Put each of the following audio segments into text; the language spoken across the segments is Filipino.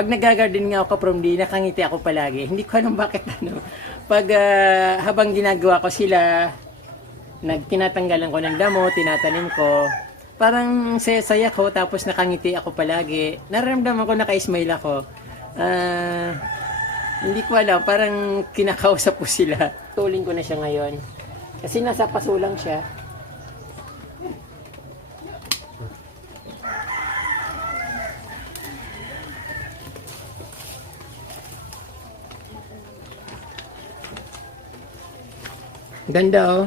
pag nag-garden nga ako from di, nakangiti ako palagi. Hindi ko alam bakit ano. Pag habang ginagawa ko sila, tinatanggalan ko ng damo, tinatanim ko, parang saya-saya ko, tapos nakangiti ako palagi. Nararamdaman ko, naka-smile ako. Hindi ko alam, parang kinakausap ko sila. Tulin ko na siya ngayon. Kasi nasa paso lang siya. Ganda oh.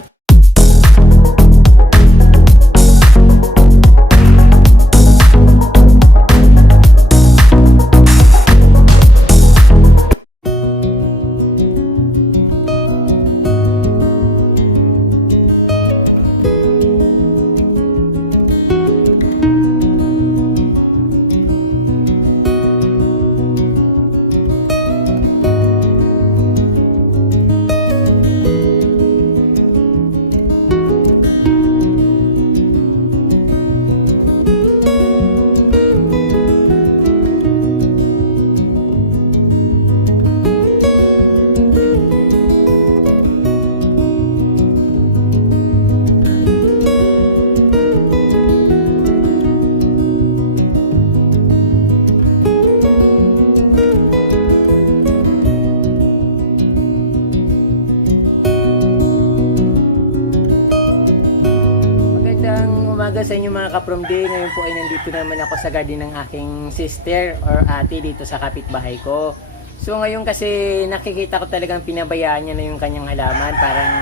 Umaga sa inyo mga ka-from day. Ngayon po ay nandito naman ako sa garden ng aking sister or ate dito sa kapitbahay ko. So ngayon kasi nakikita ko talagang pinabayaan niya na yung kanyang halaman. Parang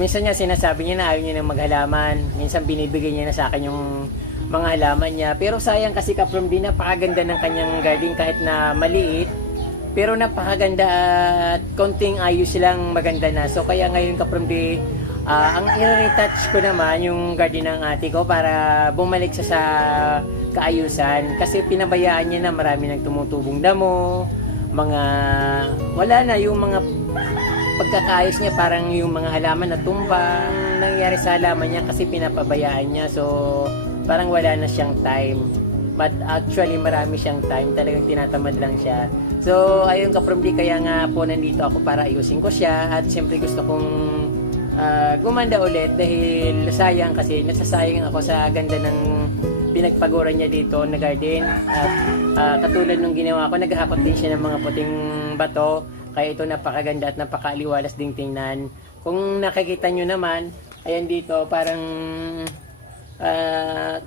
minsan niya sinasabi niya na ayaw niya ng maghalaman. Minsan binibigay niya na sa akin yung mga halaman niya. Pero sayang kasi ka-from day, napakaganda ng kanyang garden kahit na maliit. Pero napakaganda at konting ayos lang maganda na. So kaya ngayon ka-from day, ang i-retouch ko naman yung garden ng ate ko para bumalik sa kaayusan. Kasi pinabayaan niya na marami nang tumutubong damo, wala na yung mga pagkakaayos niya, parang yung mga halaman na tumbang nangyari sa halaman niya kasi pinapabayaan niya. So parang wala na siyang time. But actually marami siyang time, talagang tinatamad lang siya. So ayun ka-from day, kaya nga po nandito ako para ayusin ko siya. At siyempre gusto kong gumanda ulit dahil sayang kasi nasasayang ako sa ganda ng pinagpaguran niya dito na garden. At katulad nung ginawa ko, naghahakot din siya ng mga puting bato, kaya ito napakaganda at napakaaliwalas ding tingnan. Kung nakikita nyo naman, ayan dito parang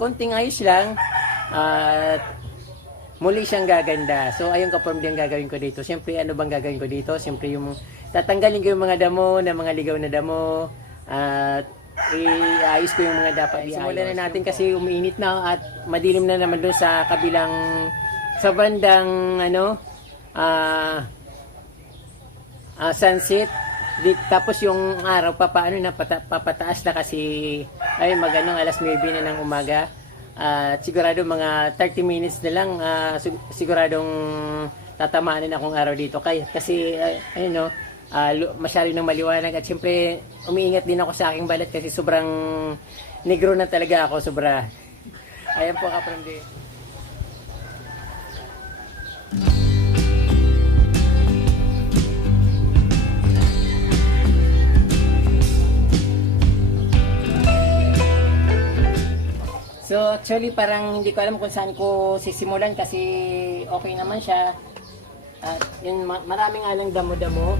konting ayos lang at muli siyang gaganda. So ayun ka-from day, ang gagawin ko dito. Siyempre ano bang gagawin ko dito? Siyempre yung tatanggalin ko yung mga damo, na mga ligaw na damo, at iayos ko yung mga dapat iayos. Simulan na natin kasi umiinit na at madilim na naman doon sa kabilang, sa bandang sunset. Tapos yung araw papataas na kasi ay alas 9 na ng umaga. At sigurado mga 30 minutes na lang, siguradong tatamaan na akong araw dito. Kasi masyado nang maliwanag at siyempre umiingat din ako sa aking balat kasi sobrang negro na talaga ako, sobra. Ayan po ka-from day. So actually parang hindi ko alam kung saan ko sisimulan kasi okay naman siya. At yun, maraming alang damo-damo.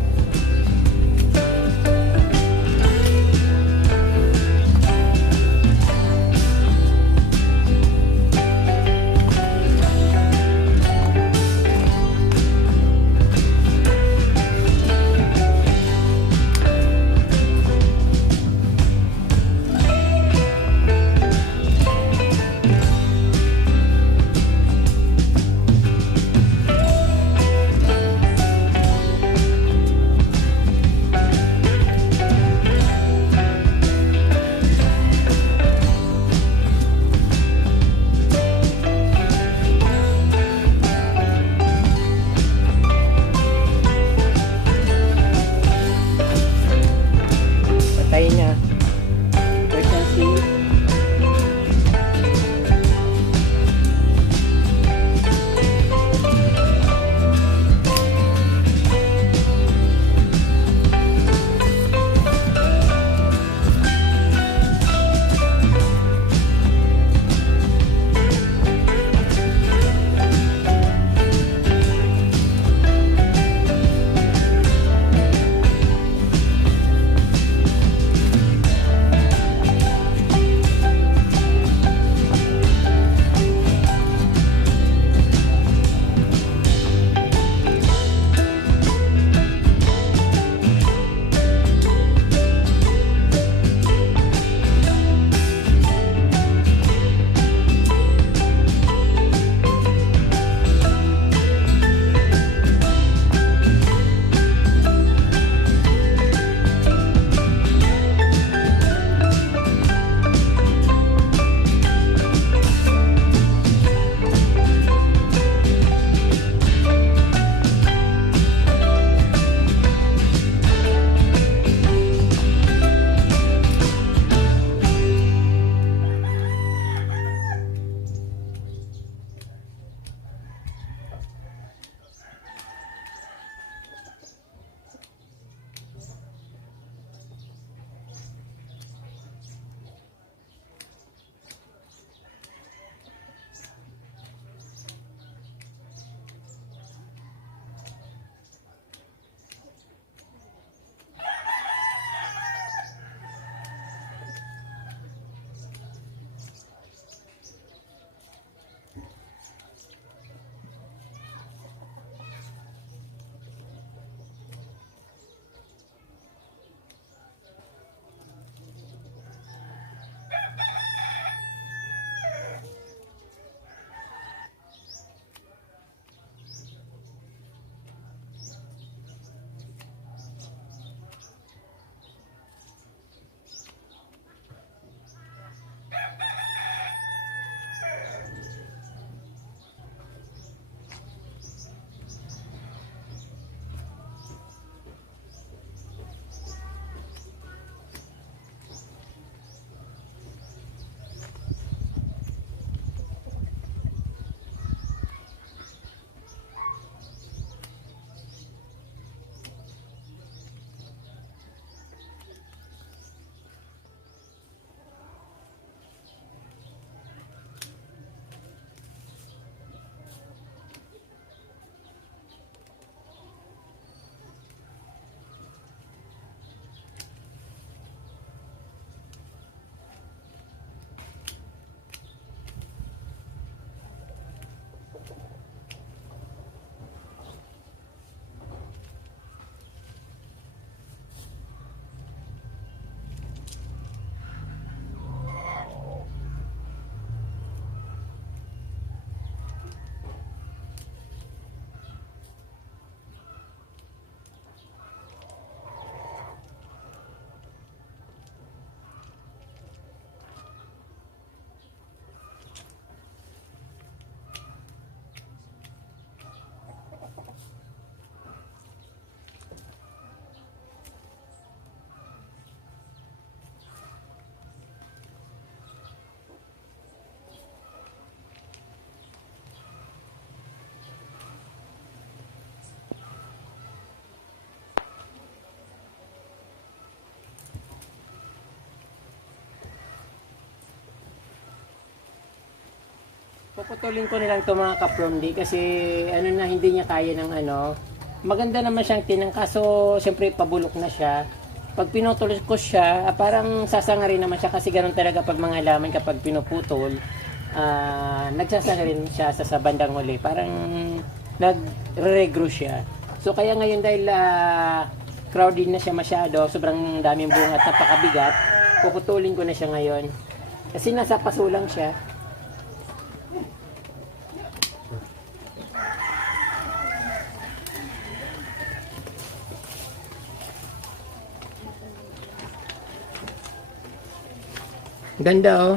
Puputulin ko na lang ito mga ka-from D kasi ano na hindi niya kaya ng ano. Maganda naman siyang tinang kaso siyempre pabulok na siya. Pag pinutol ko siya, parang sasanga rin naman siya kasi ganoon talaga pag mga halaman kapag pinuputol, nagsasanga rin siya sa bandang huli. Parang nagre-regrow siya. So kaya ngayon dahil crowded na siya masyado, sobrang daming bunga at napakabigat, puputulin ko na siya ngayon. Kasi nasa paso lang siya. Ganda oh.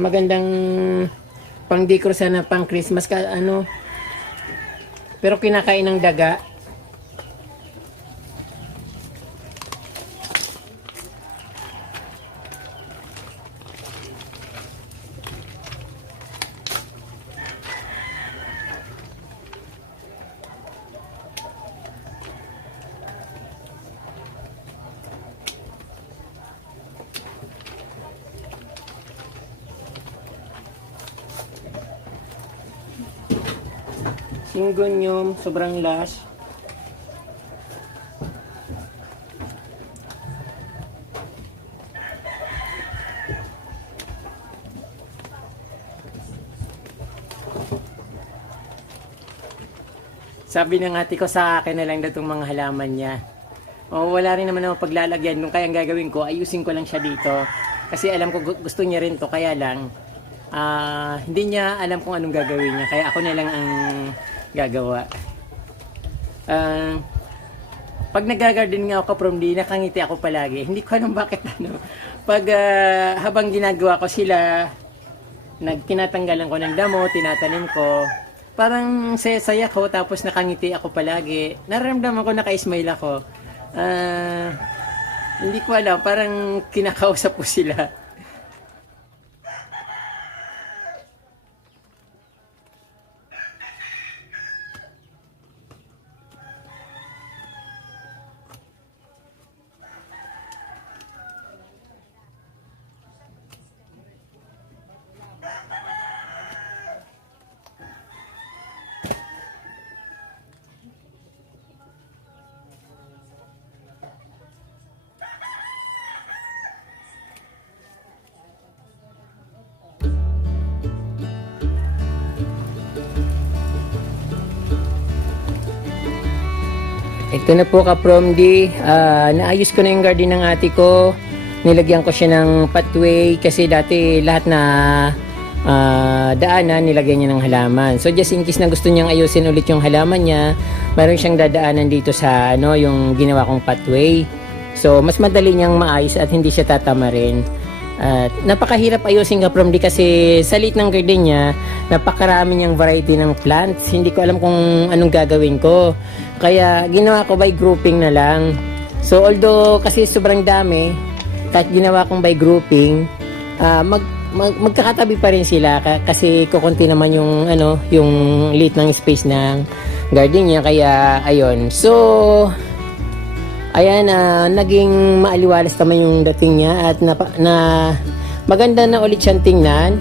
Magandang pang-decor sana pang Christmas ka ano. Pero kinakain ng daga. Syngonium, sobrang lush. Sabi ng ate ko sa akin na lang daw itong mga halaman niya. O wala rin naman ako paglalagyan nung kaya ang gagawin ko, ayusin ko lang siya dito. Kasi alam ko gusto niya rin to kaya lang hindi niya alam kung anong gagawin niya. Kaya ako na lang ang gagawa. Pag nag-garden nga ako from D, nakangiti ako palagi. Hindi ko alam bakit ano. Pag habang ginagawa ko sila, tinatanggalan ko ng damo, tinatanim ko, parang saya ko tapos nakangiti ako palagi. Nararamdaman ko naka-smile ako. Hindi ko alam, parang kinakausap ko sila. Ito na po ka-from D. Naayos ko na yung garden ng ate ko. Nilagyan ko siya ng pathway kasi dati lahat na daanan nilagyan niya ng halaman. So just in case na gusto niyang ayusin ulit yung halaman niya, mayroon siyang dadaanan dito sa yung ginawa kong pathway. So mas madali niyang maayos at hindi siya tatama rin. At napakahirap ayusin ka-from D kasi sa liit ng garden niya, napakarami niyang variety ng plants. Hindi ko alam kung anong gagawin ko. Kaya ginawa ko by grouping na lang. So although kasi sobrang dami, kahit ginawa kong by grouping, magkakatabi pa rin sila kasi kukunti naman yung yung liit ng space ng garden niya. Kaya ayun. So ayan, naging maaliwalas naman yung dating niya at maganda na ulit siyang tingnan.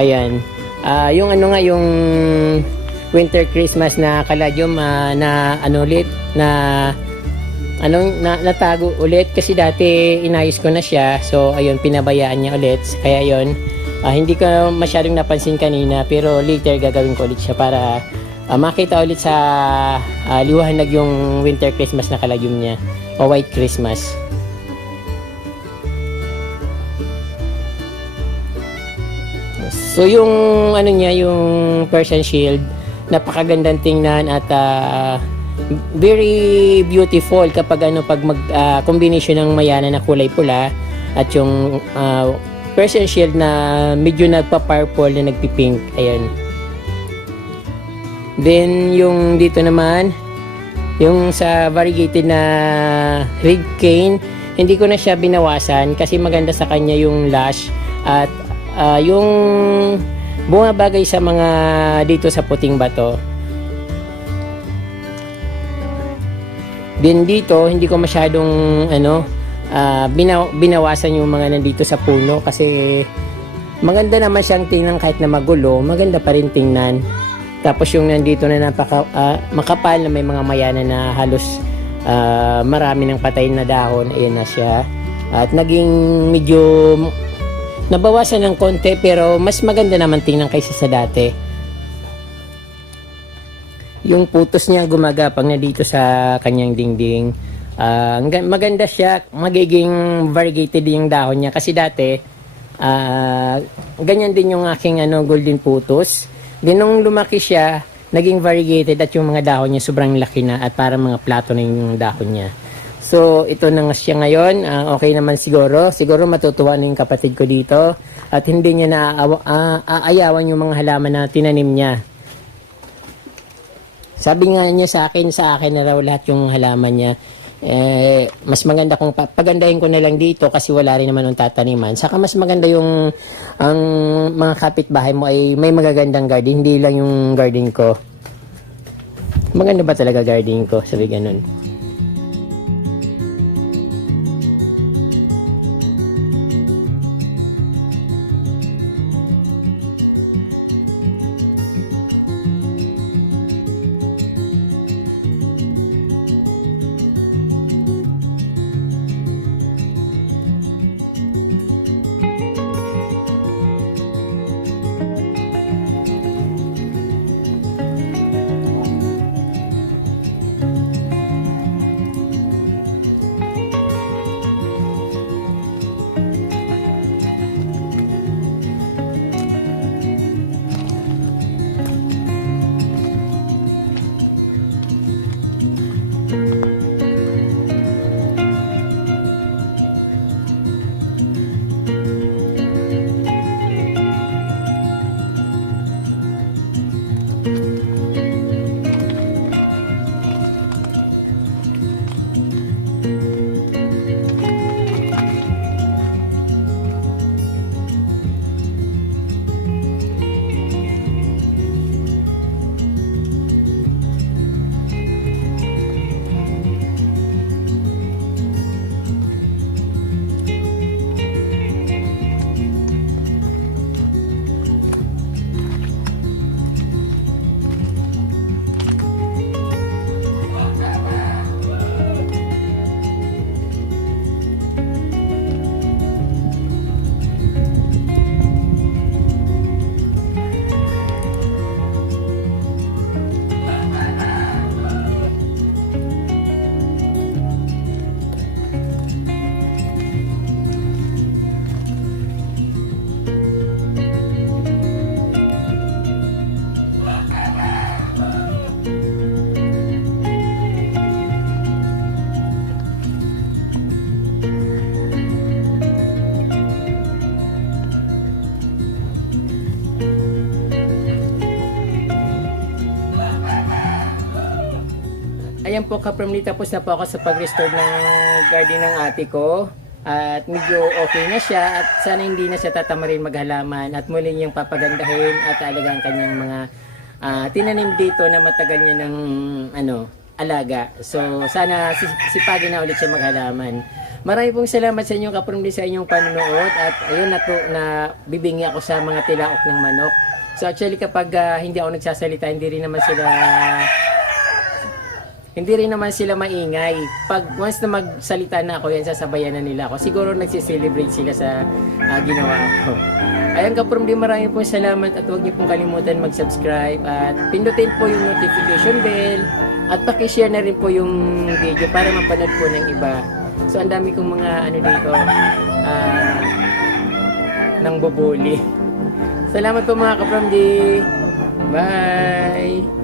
Ayan. Yung yung winter Christmas na kaladium na ulit natago ulit kasi dati inayos ko na siya. So ayun, pinabayaan niya ulit. Kaya ayun, hindi ko masyadong napansin kanina pero later gagawin ko ulit siya para makita ulit sa liwanag yung winter Christmas na kaladium niya o white Christmas. So yung niya, yung Persian shield, napakagandang tingnan at very beautiful kapag pag combination ng mayana na kulay pula at yung Persian shield na medyo nagpa-purple na nagpi-pink. Ayan. Then yung dito naman, yung sa variegated na red cane, hindi ko na siya binawasan kasi maganda sa kanya yung lush At yung bumabagay sa mga dito sa puting bato, din dito hindi ko masyadong binawasan yung mga nandito sa puno kasi maganda naman siyang tingnan kahit na magulo, maganda pa rin tingnan. Tapos yung nandito na makapal na may mga mayana na halos marami ng patay na dahon, ayan na siya. At naging medyo nabawasan ng konti pero mas maganda naman tingnan kaysa sa dati. Yung putos niya gumagapang na dito sa kanyang dingding. Maganda siya, magiging variegated yung dahon niya kasi dati ganyan din yung aking golden putos. Din nung lumaki siya, naging variegated at yung mga dahon niya sobrang laki na at parang mga plato na yung dahon niya. So ito na nga siya ngayon. Okay naman siguro matutuwa na yung kapatid ko dito at hindi niya na aayawan yung mga halaman na tinanim niya. Sabi nga niya sa akin na raw lahat yung halaman niya. Mas maganda kung pagandahin ko na lang dito kasi wala rin naman yung tataniman. Saka mas maganda yung ang mga kapitbahay mo ay may magagandang garden, hindi lang yung garden ko. Maganda ba talaga garden ko? Sabi ganun. Ayan po kapramli, tapos na po ako sa pag-restore ng garden ng ate ko. At medyo okay na siya at sana hindi na siya tatamarin maghalaman at muli niyang papagandahin at alagaan kanyang mga tinanim dito na matagal niya ng alaga. So sana sipagin na ulit siya maghalaman. Marami pong salamat sa inyo kapramli sa inyong panonood at ayun na bibingi ako sa mga tilaok ng manok. So actually kapag hindi ako nagsasalita, hindi rin naman sila maingay. Pag once na magsalita na ako yan, sasabayan na nila ako. Siguro nagsiselebrate sila sa ginawa ko. Ayan kapramdi, marami pong salamat at huwag niyo pong kalimutan mag-subscribe at pindutin po yung notification bell at pakishare na rin po yung video para mapanood po ng iba. So ang dami kong mga dito nang bubuli. Salamat po mga kapramdi. Bye!